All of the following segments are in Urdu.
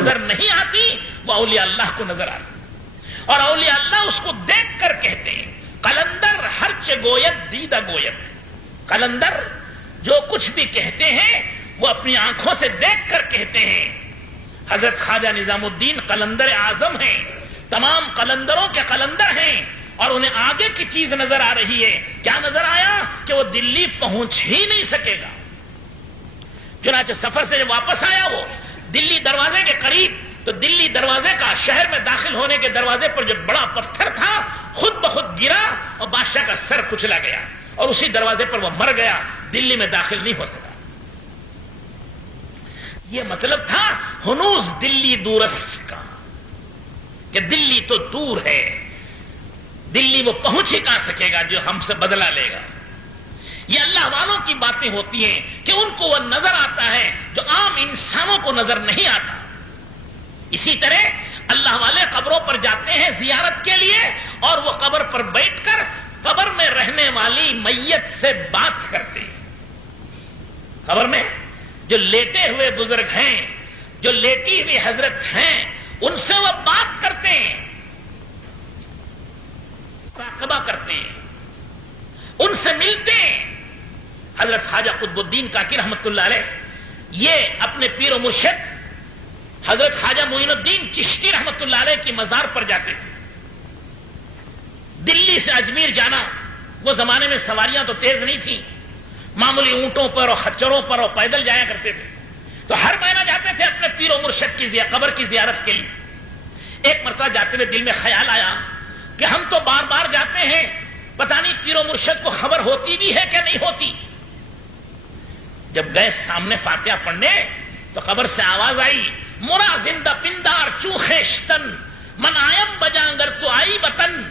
نظر نہیں آتی وہ اولیاء اللہ کو نظر آتی، اور اولیاء اللہ اس کو دیکھ کر کہتے ہیں قلندر ہرچ گویت دیدہ گویت۔ قلندر جو کچھ بھی کہتے ہیں وہ اپنی آنکھوں سے دیکھ کر کہتے ہیں۔ حضرت خواجہ نظام الدین قلندر اعظم ہیں، تمام قلندروں کے قلندر ہیں، اور انہیں آگے کی چیز نظر آ رہی ہے۔ کیا نظر آیا کہ وہ دلی پہنچ ہی نہیں سکے گا۔ چنانچہ سفر سے جب واپس آیا وہ دلی دروازے کے قریب، تو دلی دروازے کا شہر میں داخل ہونے کے دروازے پر جو بڑا پتھر تھا خود بخود گرا اور بادشاہ کا سر کچلا گیا، اور اسی دروازے پر وہ مر گیا، دلی میں داخل نہیں ہو سکا۔ یہ مطلب تھا ہنوز دلی دورست کا، کہ دلی تو دور ہے، دلی وہ پہنچ ہی کہاں سکے گا جو ہم سے بدلہ لے گا۔ یہ اللہ والوں کی باتیں ہوتی ہیں کہ ان کو وہ نظر آتا ہے جو عام انسانوں کو نظر نہیں آتا۔ اسی طرح اللہ والے قبروں پر جاتے ہیں زیارت کے لیے، اور وہ قبر پر بیٹھ کر قبر میں رہنے والی میت سے بات کرتے ہیں۔ قبر میں جو لیٹے ہوئے بزرگ ہیں، جو لیٹی ہوئی حضرت ہیں، ان سے وہ بات کرتے ہیں، مراقبہ کرتے ہیں، ان سے ملتے ہیں۔ حضرت خواجہ قطب الدین کاکی رحمت اللہ علیہ یہ اپنے پیر و مرشد حضرت خواجہ معین الدین چشتی رحمت اللہ علیہ کی مزار پر جاتے تھے۔ دلی سے اجمیر جانا، وہ زمانے میں سواریاں تو تیز نہیں تھیں، معمولی اونٹوں پر اور خچروں پر اور پیدل جایا کرتے تھے، تو ہر مہینہ جاتے تھے اپنے پیر و مرشد کی قبر کی زیارت کے لیے۔ ایک مرتبہ جاتے ہوئے دل میں خیال آیا کہ ہم تو بار بار جاتے ہیں، پتہ نہیں پیر و مرشد کو خبر ہوتی بھی ہے کہ نہیں ہوتی۔ جب گئے سامنے فاتحہ پڑھنے تو قبر سے آواز آئی، مرا زندہ پندار چوخیشتن من آیم بجانگر تو آئی بطن۔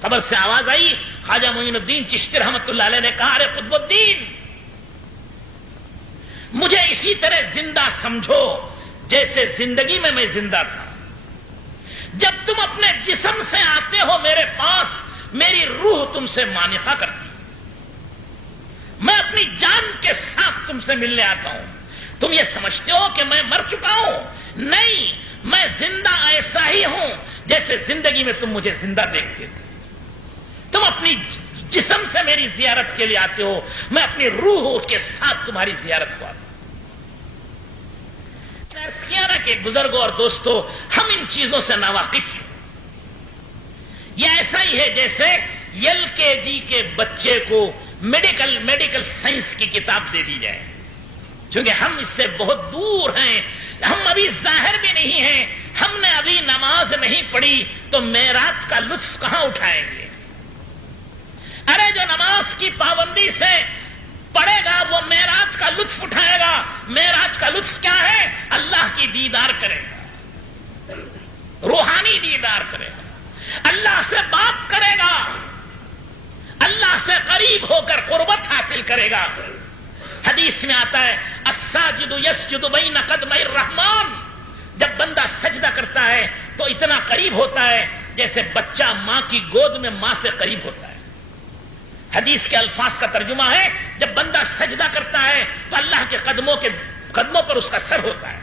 قبر سے آواز آئی، خواجہ معین الدین چشتی رحمت اللہ علیہ نے کہا، ارے قطب الدین، مجھے اسی طرح زندہ سمجھو جیسے زندگی میں زندہ تھا۔ جب تم اپنے جسم سے آتے ہو میرے پاس، میری روح تم سے مانقہ کرتی، میں اپنی جان کے ساتھ تم سے ملنے آتا ہوں۔ تم یہ سمجھتے ہو کہ میں مر چکا ہوں؟ نہیں، میں زندہ ایسا ہی ہوں جیسے زندگی میں تم مجھے زندہ دیکھتے تھے۔ تم اپنی جسم سے میری زیارت کے لیے آتے ہو، میں اپنی روح کے ساتھ تمہاری زیارت کو آتا ہوں۔ کیا نا کہ بزرگوں اور دوستوں، ہم ان چیزوں سے ناواقف ہیں۔ یہ ایسا ہی ہے جیسے ایل کے جی کے بچے کو میڈیکل سائنس کی کتاب دے دی جائے، کیونکہ ہم اس سے بہت دور ہیں، ہم ابھی ظاہر بھی نہیں ہیں، ہم نے ابھی نماز نہیں پڑھی تو معراج کا لطف کہاں اٹھائیں گے؟ ارے جو نماز کی پابندی سے پڑھے گا وہ معراج کا لطف اٹھائے گا۔ معراج کا لطف کیا ہے؟ اللہ کی دیدار کرے گا، روحانی دیدار کرے گا، اللہ سے بات کرے گا، اللہ سے قریب ہو کر قربت حاصل کرے گا۔ حدیث میں آتا ہے الساجد یسجد بین قدمی الرحمن، جب بندہ سجدہ کرتا ہے تو اتنا قریب ہوتا ہے جیسے بچہ ماں کی گود میں ماں سے قریب ہوتا ہے۔ حدیث کے الفاظ کا ترجمہ ہے جب بندہ سجدہ کرتا ہے تو اللہ کے قدموں پر اس کا سر ہوتا ہے۔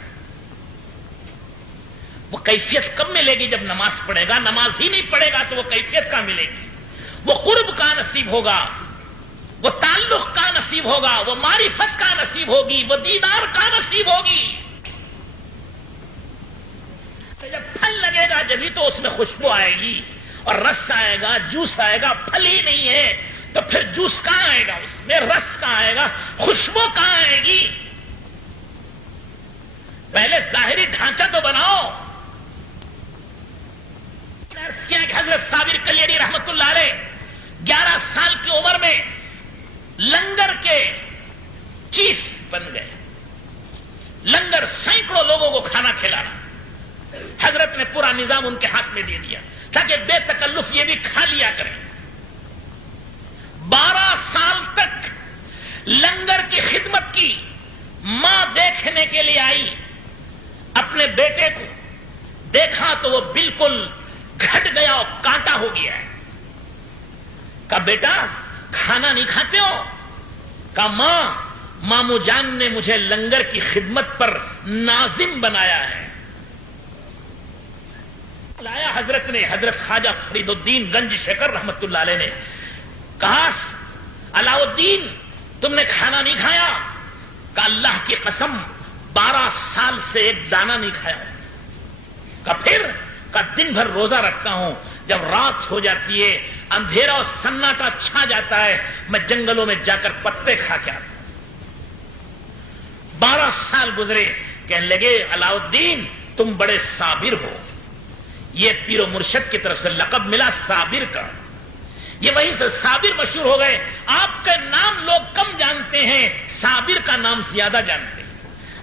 وہ کیفیت کب ملے گی؟ جب نماز پڑھے گا۔ نماز ہی نہیں پڑھے گا تو وہ کیفیت کہاں ملے گی؟ وہ قرب کا نصیب ہوگا، وہ تعلق کا نصیب ہوگا، وہ معرفت کا نصیب ہوگی، وہ دیدار کا نصیب ہوگی۔ جب پھل لگے گا جبھی تو اس میں خوشبو آئے گی اور رس آئے گا، جوس آئے گا۔ پھل ہی نہیں ہے تو پھر جوس کہاں آئے گا؟ اس میں رس کہاں آئے گا؟ خوشبو کہاں آئے گی؟ پہلے ظاہری ڈھانچہ تو بناؤ۔ کیا کہ حضرت صابر کلیری رحمت اللہ علیہ 11 سال کی عمر میں لنگر کے چیف بن گئے۔ لنگر سینکڑوں لوگوں کو کھانا کھلانا، حضرت نے پورا نظام ان کے ہاتھ میں دے دیا تاکہ بے تکلف یہ بھی کھا لیا کریں۔ 12 سال تک لنگر کی خدمت کی۔ ماں دیکھنے کے لیے آئی، اپنے بیٹے کو دیکھا تو وہ بالکل گھٹ گیا اور کانٹا ہو گیا ہے۔ کہا بیٹا کھانا نہیں کھاتے ہو؟ کہا ماں مامو جان نے مجھے لنگر کی خدمت پر ناظم بنایا ہے. لایا حضرت نے، حضرت خواجہ فرید الدین گنج شکر رحمت اللہ علیہ نے کہا علاء الدین تم نے کھانا نہیں کھایا؟ کہ اللہ کی قسم 12 سال سے ایک دانہ نہیں کھایا. کہ پھر کہ دن بھر روزہ رکھتا ہوں، جب رات ہو جاتی ہے اندھیرا اور سناٹا چھا جاتا ہے میں جنگلوں میں جا کر پتے کھا کے آتا ہوں. 12 سال گزرے، کہنے لگے علاء الدین تم بڑے صابر ہو. یہ پیر و مرشد کی طرف سے لقب ملا صابر کا. یہ وہیں سے صابر مشہور ہو گئے. آپ کا نام لوگ کم جانتے ہیں، صابر کا نام زیادہ جانتے ہیں.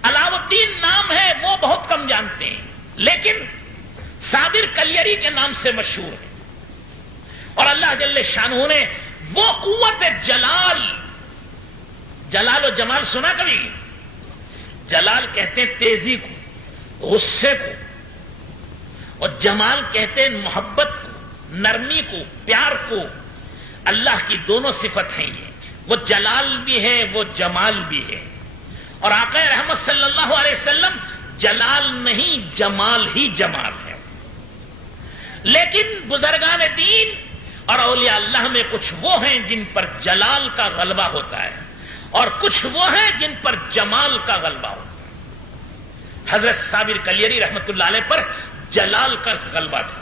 علاء الدین نام ہے وہ بہت کم جانتے ہیں، لیکن صابر کلیری کے نام سے مشہور ہے. اور اللہ جل شانہ نے وہ قوت جلال و جمال سنا کبھی؟ جلال کہتے ہیں تیزی کو، غصے کو، اور جمال کہتے ہیں محبت کو، نرمی کو، پیار کو. اللہ کی دونوں صفت ہیں یہ، وہ جلال بھی ہے وہ جمال بھی ہے. اور آقا رحمت صلی اللہ علیہ وسلم جلال نہیں جمال ہی جمال ہے. لیکن بزرگان دین اور اولیاء اللہ میں کچھ وہ ہیں جن پر جلال کا غلبہ ہوتا ہے اور کچھ وہ ہیں جن پر جمال کا غلبہ ہوتا ہے. حضرت صابر کلیری رحمت اللہ علیہ پر جلال کا غلبہ تھا.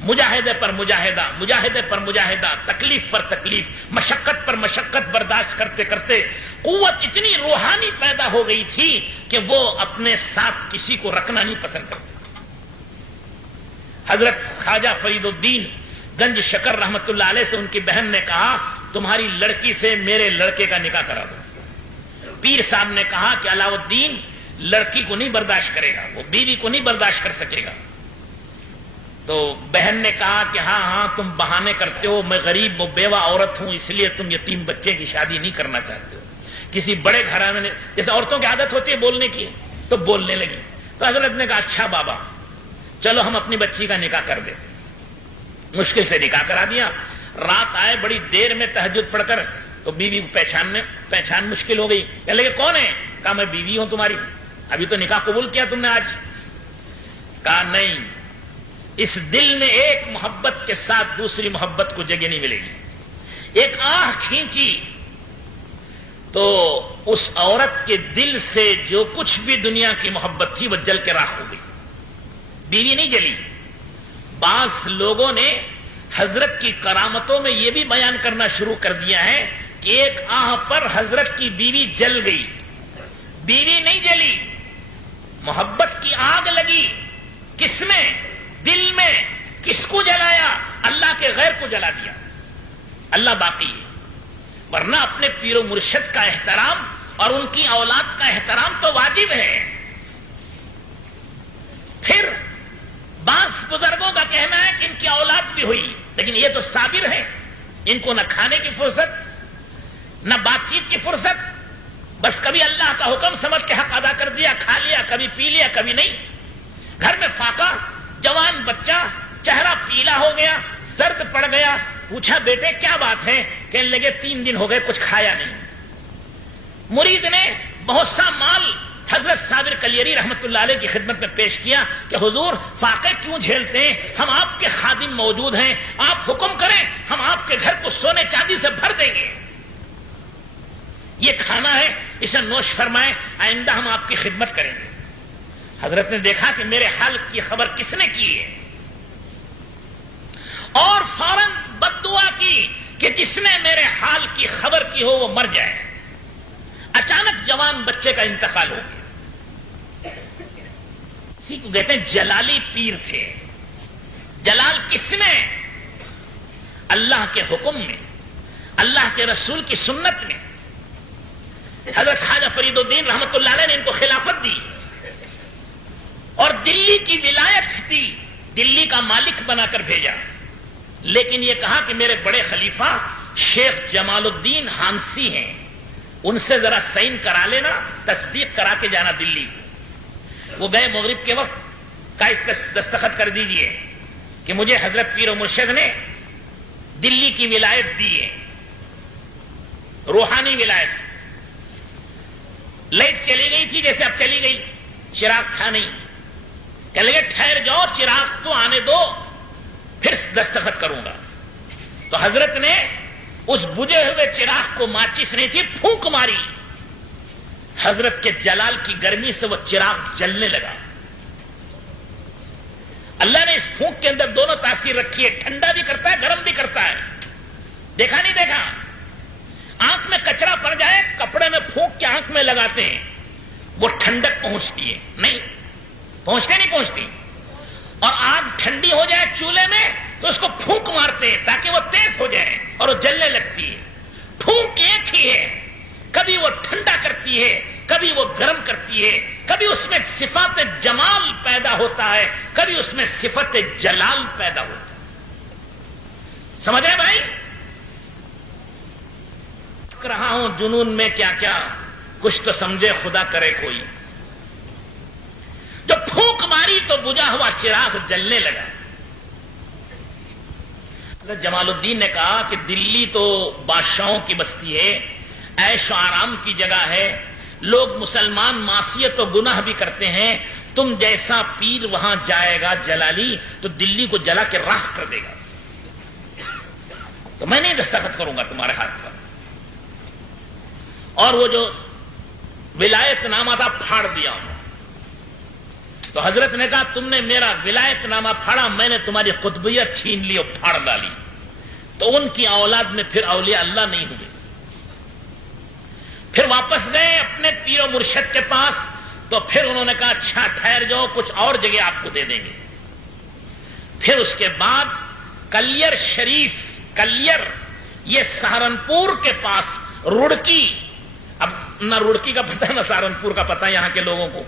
مجاہدے پر مجاہدہ، مجاہدے پر مجاہدہ، تکلیف پر تکلیف، مشقت پر مشقت برداشت کرتے کرتے قوت اتنی روحانی پیدا ہو گئی تھی کہ وہ اپنے ساتھ کسی کو رکھنا نہیں پسند کرتے. حضرت خواجہ فرید الدین گنج شکر رحمت اللہ علیہ سے ان کی بہن نے کہا تمہاری لڑکی سے میرے لڑکے کا نکاح کرا دو. پیر صاحب نے کہا کہ علاء الدین لڑکی کو نہیں برداشت کرے گا، وہ بیوی کو نہیں برداشت کر سکے گا. تو بہن نے کہا کہ ہاں ہاں تم بہانے کرتے ہو، میں غریب و بیوہ عورت ہوں اس لیے تم یتیم بچے کی شادی نہیں کرنا چاہتے ہو. کسی بڑے گھرانے میں جیسے عورتوں کی عادت ہوتی ہے بولنے کی، تو بولنے لگی. تو حضرت نے کہا اچھا بابا چلو ہم اپنی بچی کا نکاح کر دیں. مشکل سے نکاح کرا دیا. رات آئے بڑی دیر میں تہجد پڑھ کر، تو بیوی کو پہچان مشکل ہو گئی. کہنے لگے کون ہے؟ کہا میں بیوی ہوں تمہاری. ابھی تو نکاح قبول کیا تم نے آج. کہا نہیں، اس دل نے ایک محبت کے ساتھ دوسری محبت کو جگہ نہیں ملے گی. ایک آہ کھینچی تو اس عورت کے دل سے جو کچھ بھی دنیا کی محبت تھی وہ جل کے راکھ ہو گئی. بیوی نہیں جلی. بعض لوگوں نے حضرت کی کرامتوں میں یہ بھی بیان کرنا شروع کر دیا ہے کہ ایک آہ پر حضرت کی بیوی جل گئی. بیوی نہیں جلی، محبت کی آگ لگی. کس میں؟ دل میں. کس کو جلایا؟ اللہ کے غیر کو جلا دیا. اللہ باقی ہے. ورنہ اپنے پیر و مرشد کا احترام اور ان کی اولاد کا احترام تو واجب ہے. پھر بعض بزرگوں کا کہنا ہے کہ ان کی اولاد بھی ہوئی، لیکن یہ تو صابر ہے. ان کو نہ کھانے کی فرصت نہ بات چیت کی فرصت، بس کبھی اللہ کا حکم سمجھ کے حق ادا کر دیا، کھا لیا، کبھی پی لیا کبھی نہیں. گھر میں فاقہ، جوان بچہ، چہرہ پیلا ہو گیا، زرد پڑ گیا. پوچھا بیٹے کیا بات ہے؟ کہنے لگے 3 دن ہو گئے کچھ کھایا نہیں. مرید نے بہت سا مال حضرت صابر کلیری رحمت اللہ علیہ کی خدمت میں پیش کیا کہ حضور فاقے کیوں جھیلتے ہیں؟ ہم آپ کے خادم موجود ہیں، آپ حکم کریں ہم آپ کے گھر کو سونے چاندی سے بھر دیں گے. یہ کھانا ہے، اسے نوش فرمائیں، آئندہ ہم آپ کی خدمت کریں گے. حضرت نے دیکھا کہ میرے حال کی خبر کس نے کی ہے، اور فوراً بد دعا کی کہ جس نے میرے حال کی خبر کی ہو وہ مر جائے. اچانک جوان بچے کا انتقال ہو گیا. اسی کو کہتے ہیں جلالی پیر تھے. جلال کس میں؟ اللہ کے حکم میں، اللہ کے رسول کی سنت میں. حضرت خواجہ فرید الدین رحمت اللہ علیہ نے ان کو خلافت دی اور دلی کی ولایت دی، دلی کا مالک بنا کر بھیجا. لیکن یہ کہا کہ میرے بڑے خلیفہ شیخ جمال الدین ہانسی ہیں، ان سے ذرا سائن کرا لینا، تصدیق کرا کے جانا دلی. وہ گئے مغرب کے وقت، کہا اس پہ دستخط کر دیجئے کہ مجھے حضرت پیر و مرشد نے دلی کی ولایت دی ہے، روحانی ولایت. لائٹ چلی گئی تھی جیسے اب چلی گئی، چراغ تھا نہیں. کہنے لگے ٹھہر جاؤ، چراغ تو آنے دو، پھر دستخط کروں گا. تو حضرت نے اس بجھے ہوئے چراغ کو، ماچس نہیں تھی، پھونک ماری. حضرت کے جلال کی گرمی سے وہ چراغ جلنے لگا. اللہ نے اس پھونک کے اندر دونوں تاثیر رکھی ہے، ٹھنڈا بھی کرتا ہے، گرم بھی کرتا ہے. دیکھا نہیں دیکھا؟ آنکھ میں کچرا پڑ جائے، کپڑے میں پھونک کے آنکھ میں لگاتے ہیں، وہ ٹھنڈک پہنچتی ہے؟ نہیں پہنچتی. اور آگ ٹھنڈی ہو جائے چولہے میں تو اس کو پھونک مارتے ہیں تاکہ وہ تیز ہو جائے اور وہ جلنے لگتی ہے. پھونک ایک ہی ہے، کبھی وہ ٹھنڈا کرتی ہے، کبھی وہ گرم کرتی ہے، کبھی اس میں صفت جمال پیدا ہوتا ہے، کبھی اس میں صفت جلال پیدا ہوتا ہے. سمجھ رہے بھائی؟ رہا ہوں جنون میں کیا کیا، کچھ تو سمجھے خدا کرے کوئی. جو پھونک ماری تو بجھا ہوا چراغ جلنے لگا. جمال الدین نے کہا کہ دلی تو بادشاہوں کی بستی ہے، عیش و آرام کی جگہ ہے، لوگ مسلمان معصیت و گناہ بھی کرتے ہیں. تم جیسا پیر وہاں جائے گا جلالی تو دلی کو جلا کے راکھ کر دے گا. تو میں نہیں دستخط کروں گا تمہارے ہاتھ پر. اور وہ جو ولایت نامہ تھا پھاڑ دیا. تو حضرت نے کہا تم نے میرا ولایت نامہ پھاڑا، میں نے تمہاری قطبیت چھین لی اور پھاڑ ڈالی. تو ان کی اولاد میں پھر اولیاء اللہ نہیں ہوئے. پھر واپس گئے اپنے پیر و مرشد کے پاس. تو پھر انہوں نے کہا اچھا ٹھہر جاؤ، کچھ اور جگہ آپ کو دے دیں گے. پھر اس کے بعد کلیر شریف، کلیر یہ سہارنپور کے پاس، رڑکی، اب نہ رڑکی کا پتہ نہ سہارنپور کا پتہ یہاں کے لوگوں کو.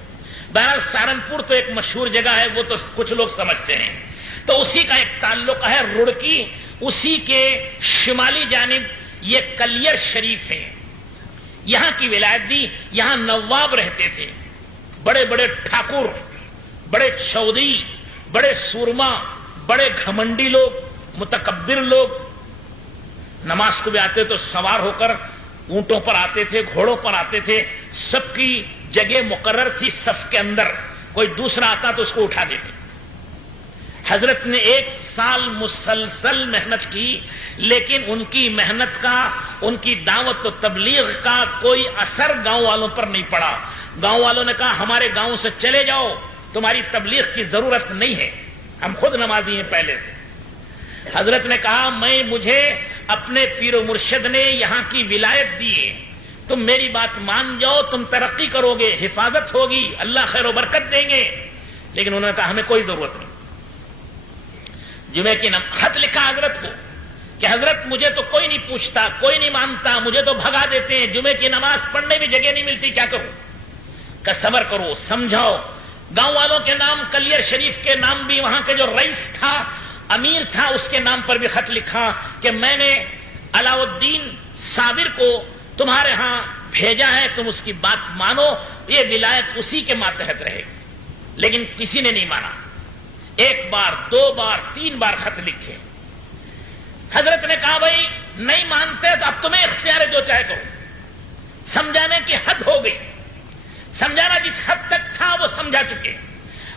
بہرحال سہارنپور تو ایک مشہور جگہ ہے، وہ تو کچھ لوگ سمجھتے ہیں. تو اسی کا ایک تعلق ہے رڑکی، اسی کے شمالی جانب یہ کلیر شریف ہے. یہاں کی ولایت دی. یہاں نواب رہتے تھے، بڑے بڑے ٹھاکر، بڑے چودھری، بڑے سورما، بڑے گھمنڈی لوگ، متکبر لوگ. نماز کو بھی آتے تو سوار ہو کر اونٹوں پر آتے تھے، گھوڑوں پر آتے تھے. سب کی جگہ مقرر تھی صف کے اندر، کوئی دوسرا آتا تو اس کو اٹھا دیتے. حضرت نے 1 سال مسلسل محنت کی، لیکن ان کی محنت کا، ان کی دعوت و تبلیغ کا کوئی اثر گاؤں والوں پر نہیں پڑا. گاؤں والوں نے کہا ہمارے گاؤں سے چلے جاؤ، تمہاری تبلیغ کی ضرورت نہیں ہے، ہم خود نمازی ہیں پہلے سے. حضرت نے کہا مجھے اپنے پیر و مرشد نے یہاں کی ولایت دی ہے، تم میری بات مان جاؤ، تم ترقی کرو گے، حفاظت ہوگی، اللہ خیر و برکت دیں گے. لیکن انہوں نے کہا ہمیں کوئی ضرورت نہیں. جمعے کی خط لکھا حضرت کو کہ حضرت مجھے تو کوئی نہیں پوچھتا، کوئی نہیں مانتا، مجھے تو بھگا دیتے ہیں، جمعے کی نماز پڑھنے بھی جگہ نہیں ملتی، کیا کروں؟ کہ صبر کرو، سمجھاؤ. گاؤں والوں کے نام، کلیر شریف کے نام بھی، وہاں کے جو رئیس تھا، امیر تھا، اس کے نام پر بھی خط لکھا کہ میں نے علاؤ الدین صابر کو تمہارے ہاں بھیجا ہے، تم اس کی بات مانو، یہ ولایت اسی کے ماتحت رہے. لیکن کسی نے نہیں مانا. 1 بار 2 بار 3 بار خط لکھے. حضرت نے کہا بھائی نہیں مانتے تو اب تمہیں اختیار ہے، جو چاہے کرو. سمجھانے کی حد ہو گئی. سمجھانا جس حد تک تھا وہ سمجھا چکے،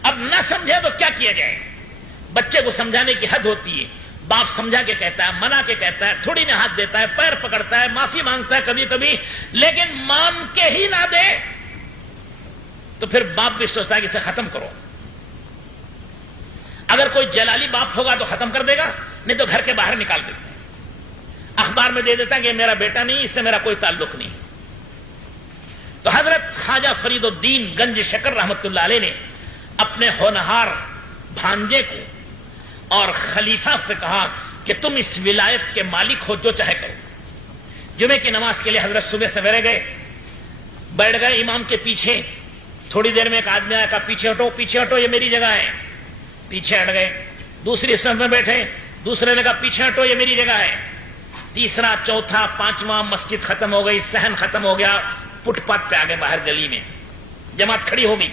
اب نہ سمجھے تو کیا کیا جائے. بچے کو سمجھانے کی حد ہوتی ہے. باپ سمجھا کے کہتا ہے، منع کے کہتا ہے، تھوڑی میں ہاتھ دیتا ہے، پیر پکڑتا ہے، معافی مانگتا ہے کبھی کبھی، لیکن مان کے ہی نہ دے تو پھر باپ بھی سوچتا ہے کہ اسے ختم کرو. اگر کوئی جلالی باپ ہوگا تو ختم کر دے گا، نہیں تو گھر کے باہر نکال دیتا ہے، اخبار میں دے دیتا ہے کہ میرا بیٹا نہیں، اس سے میرا کوئی تعلق نہیں. تو حضرت خواجہ فرید الدین گنج شکر رحمت اللہ علیہ نے اپنے ہونہار بھانجے کو اور خلیفہ سے کہا کہ تم اس ولایت کے مالک ہو، جو چاہے کرو. جمعے کی نماز کے لیے حضرت صبح سویرے گئے، بیٹھ گئے امام کے پیچھے. تھوڑی دیر میں ایک آدمی آیا، کہا پیچھے ہٹو، پیچھے ہٹو، یہ میری جگہ ہے. پیچھے ہٹ گئے. دوسری صف میں بیٹھے، دوسرے نے کہا پیچھے ہٹو، یہ میری جگہ ہے. تیسرا، چوتھا، 5واں، مسجد ختم ہو گئی، صحن ختم ہو گیا، فٹ پاتھ پہ آ گئے باہر گلی میں. جماعت کھڑی ہو گئی،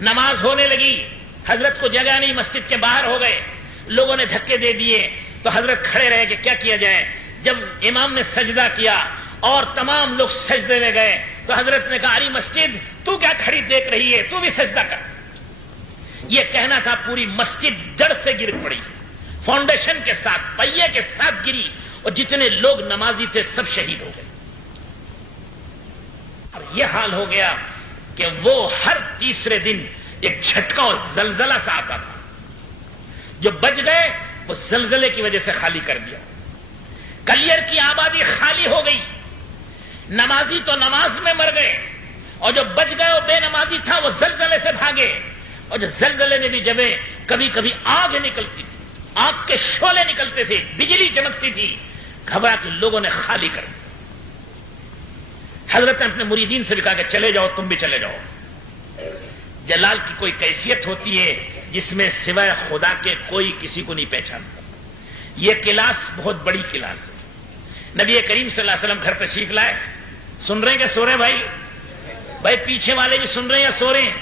نماز ہونے لگی. حضرت کو جگہ نہیں، مسجد کے باہر ہو گئے. لوگوں نے دھکے دے دیے تو حضرت کھڑے رہے کہ کیا کیا جائے. جب امام نے سجدہ کیا اور تمام لوگ سجدے میں گئے تو حضرت نے کہا اری مسجد تو کیا کھڑی دیکھ رہی ہے، تو بھی سجدہ کر۔ یہ کہنا تھا، پوری مسجد جڑ سے گر پڑی، فاؤنڈیشن کے ساتھ، پہیے کے ساتھ گری، اور جتنے لوگ نمازی تھے سب شہید ہو گئے۔ اور یہ حال ہو گیا کہ وہ ہر تیسرے دن ایک جھٹکا اور زلزلہ سا آتا تھا، جو بچ گئے وہ زلزلے کی وجہ سے خالی کر دیا۔ کلیر کی آبادی خالی ہو گئی، نمازی تو نماز میں مر گئے، اور جو بچ گئے وہ بے نمازی تھا وہ زلزلے سے بھاگے، اور جو زلزلے میں بھی جب کبھی کبھی آگ نکلتی تھی، آگ کے شعلے نکلتے تھے، بجلی چمکتی تھی، گھبرا کے لوگوں نے خالی کر دیا۔ حضرت نے اپنے مریدین سے بھی کہا کہ چلے جاؤ، تم بھی چلے جاؤ۔ جلال کی کوئی کیفیت ہوتی ہے جس میں سوائے خدا کے کوئی کسی کو نہیں پہچانتا۔ یہ کلاس بہت بڑی کلاس ہے۔ نبی کریم صلی اللہ علیہ وسلم گھر تشریف لائے، سن رہے ہیں کہ سو رہے ہیں بھائی پیچھے والے بھی سن رہے ہیں یا سو رہے ہیں؟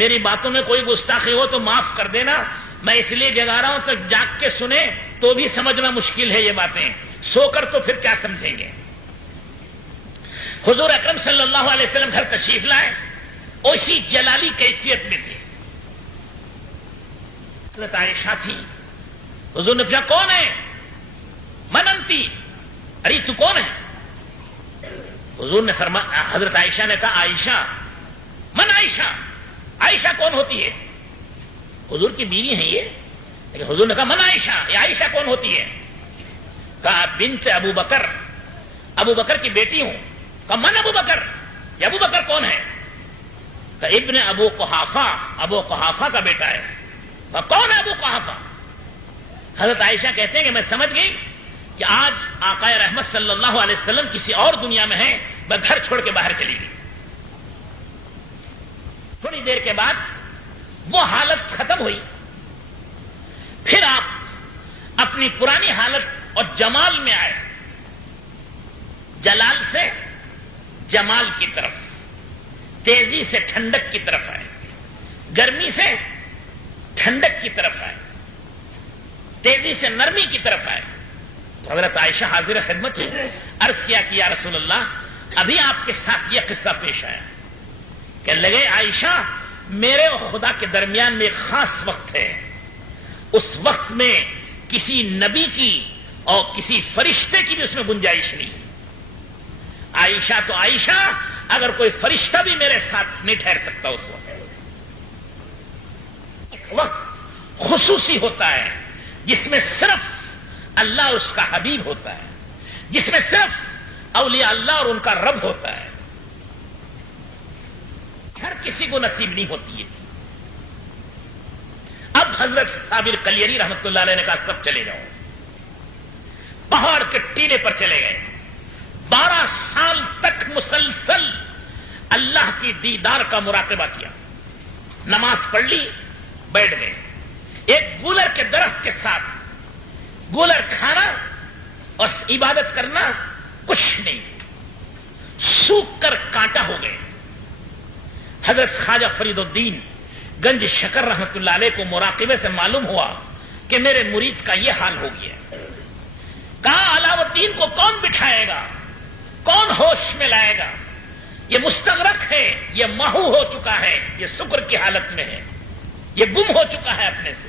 میری باتوں میں کوئی گستاخی ہو تو معاف کر دینا، میں اس لیے جگا رہا ہوں تو جاگ کے سنیں تو بھی سمجھنا مشکل ہے یہ باتیں، سو کر تو پھر کیا سمجھیں گے۔ حضور اکرم صلی اللہ علیہ وسلم گھر تشریف لائے، اسی جلالی کیفیت میں تھے۔ حضرت عائشہ تھی، حضور نے پوچھا کون ہے؟ من انتی، ارے تو کون ہے؟ حضور نے فرمایا، حضرت عائشہ نے کہا عائشہ، من عائشہ، عائشہ کون ہوتی ہے؟ حضور کی بیوی ہیں یہ، لیکن حضور نے کہا من عائشہ، یہ عائشہ کون ہوتی ہے؟ کہا بنت ابو بکر، ابو بکر کی بیٹی ہوں۔ کہا من ابو بکر، یہ ابو بکر کون ہے؟ کہا ابن ابو قحافہ، ابو قحافہ کا بیٹا ہے۔ کہا کون ہے ابو قحافہ؟ حضرت عائشہ کہتے ہیں کہ میں سمجھ گئی کہ آج آقا رحمت صلی اللہ علیہ وسلم کسی اور دنیا میں ہیں، میں گھر چھوڑ کے باہر چلی گئی۔ تھوڑی دیر کے بعد وہ حالت ختم ہوئی، پھر آپ اپنی پرانی حالت اور جمال میں آئے، جلال سے جمال کی طرف، تیزی سے ٹھنڈک کی طرف آئے، گرمی سے ٹھنڈک کی طرف آئے، تیزی سے نرمی کی طرف آئے۔ تو حضرت عائشہ حاضر خدمت ہوئی، عرض کیا کہ یا رسول اللہ ابھی آپ کے ساتھ یہ قصہ پیش آیا کہ لگے عائشہ میرے اور خدا کے درمیان میں ایک خاص وقت ہے، اس وقت میں کسی نبی کی اور کسی فرشتے کی بھی اس میں گنجائش نہیں۔ عائشہ تو عائشہ، اگر کوئی فرشتہ بھی میرے ساتھ نہیں ٹھہر سکتا اس وقت۔ ایک وقت خصوصی ہوتا ہے جس میں صرف اللہ اور اس کا حبیب ہوتا ہے، جس میں صرف اولیاء اللہ اور ان کا رب ہوتا ہے، ہر کسی کو نصیب نہیں ہوتی ہے۔ اب حضرت صابر کلیری رحمت اللہ علیہ نے کہا سب چلے جاؤ، پہاڑ کے ٹیلے پر چلے گئے، 12 سال تک مسلسل اللہ کی دیدار کا مراقبہ کیا، نماز پڑھ لی، بیٹھ گئے، ایک گولر کے درخت کے ساتھ گولر کھانا اور عبادت کرنا کچھ نہیں، سوکھ کر کانٹا ہو گئے۔ حضرت خواجہ فرید الدین گنج شکر رحمت اللہ علیہ کو مراقبے سے معلوم ہوا کہ میرے مرید کا یہ حال ہو گیا۔ کہا علاؤ الدین کو کون بٹھائے گا، کون ہوش میں لائے گا؟ یہ مستغرق ہے، یہ محو ہو چکا ہے، یہ سکر کی حالت میں ہے، یہ گم ہو چکا ہے اپنے سے،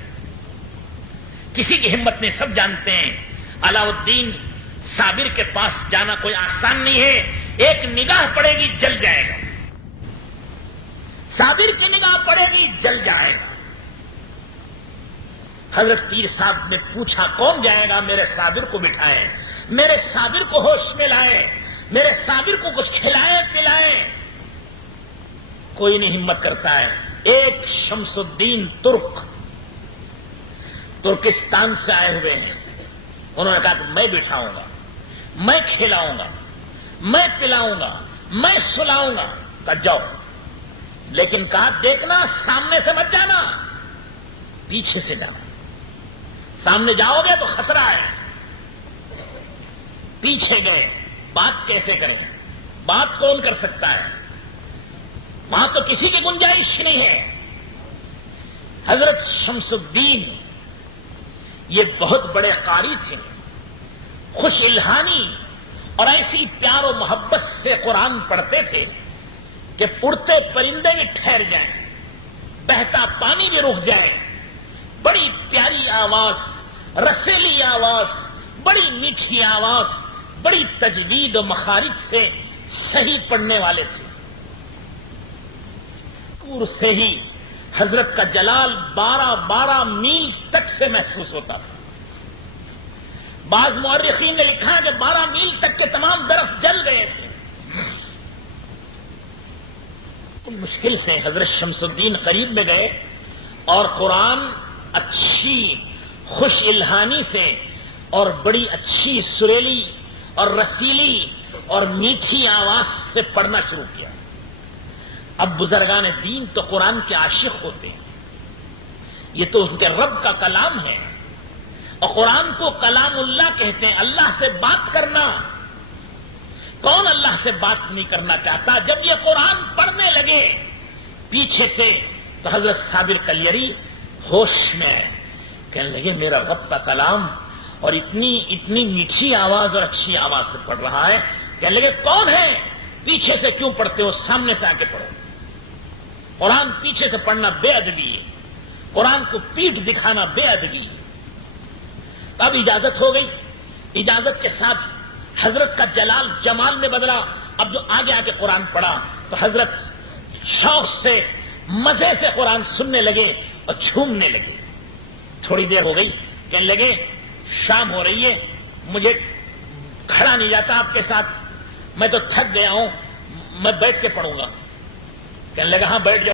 کسی کی ہمت نہیں۔ سب جانتے ہیں علاؤ الدین صابر کے پاس جانا کوئی آسان نہیں ہے، ایک نگاہ پڑے گی جل جائے گا، صابر کی نگاہ پڑے گی جل جائے گا۔ حضرت پیر صاحب نے پوچھا کون جائے گا؟ میرے صابر کو بٹھائے، میرے صابر کو ہوش میں لائے، میرے صابر کو کچھ کھلائے پلائے۔ کوئی نہیں ہمت کرتا ہے۔ ایک شمس الدین ترکستان سے آئے ہوئے ہیں، انہوں نے کہا کہ میں بٹھاؤں گا، میں کھلاؤں گا، میں پلاؤں گا، میں سلاؤں گا۔ کہا جاؤ، لیکن کہا دیکھنا سامنے سے مت جانا، پیچھے سے جانا، سامنے جاؤ گے تو خطرہ ہے۔ پیچھے گئے، بات کیسے کریں؟ بات کون کر سکتا ہے؟ وہاں تو کسی کی گنجائش نہیں ہے۔ حضرت شمس الدین یہ بہت بڑے قاری تھے، خوش الہانی اور ایسی پیار و محبت سے قرآن پڑھتے تھے کہ اڑتے پرندے بھی ٹھہر جائیں، بہتا پانی بھی رک جائے، بڑی پیاری آواز، رسیلی آواز، بڑی میٹھی آواز، بڑی تجوید و مخارج سے صحیح پڑھنے والے تھے۔ دور سے ہی حضرت کا جلال 12 میل تک سے محسوس ہوتا تھا۔ بعض مورخین نے لکھا کہ 12 میل تک کے تمام درخت جل گئے تھے۔ تو مشکل سے حضرت شمس الدین قریب میں گئے اور قرآن اچھی خوش الہانی سے اور بڑی اچھی سریلی اور رسیلی اور میٹھی آواز سے پڑھنا شروع کیا۔ اب بزرگان دین تو قرآن کے عاشق ہوتے ہیں، یہ تو ان کے رب کا کلام ہے، اور قرآن کو کلام اللہ کہتے ہیں، اللہ سے بات کرنا۔ کون اللہ سے بات نہیں کرنا چاہتا؟ جب یہ قرآن پڑھنے لگے پیچھے سے تو حضرت صابر کلیری ہوش میں آئے، کہنے لگے میرا رب کا کلام اور اتنی میٹھی آواز اور اچھی آواز سے پڑھ رہا ہے۔ کہنے لگے کون ہے؟ پیچھے سے کیوں پڑھتے ہو؟ سامنے سے آ کے پڑھو۔ قرآن پیچھے سے پڑھنا بے ادبی ہے، قرآن کو پیٹھ دکھانا بے ادبی ہے۔ اب اجازت ہو گئی، اجازت کے ساتھ حضرت کا جلال جمال میں بدلا۔ اب جو آگے آ کے قرآن پڑھا تو حضرت شوق سے مزے سے قرآن سننے لگے اور جھومنے لگے۔ تھوڑی دیر ہو گئی، کہنے لگے شام ہو رہی ہے، مجھے کھڑا نہیں جاتا آپ کے ساتھ، میں تو تھک گیا ہوں، میں بیٹھ کے پڑھوں گا۔ کہنے لگا ہاں بیٹھ جاؤ۔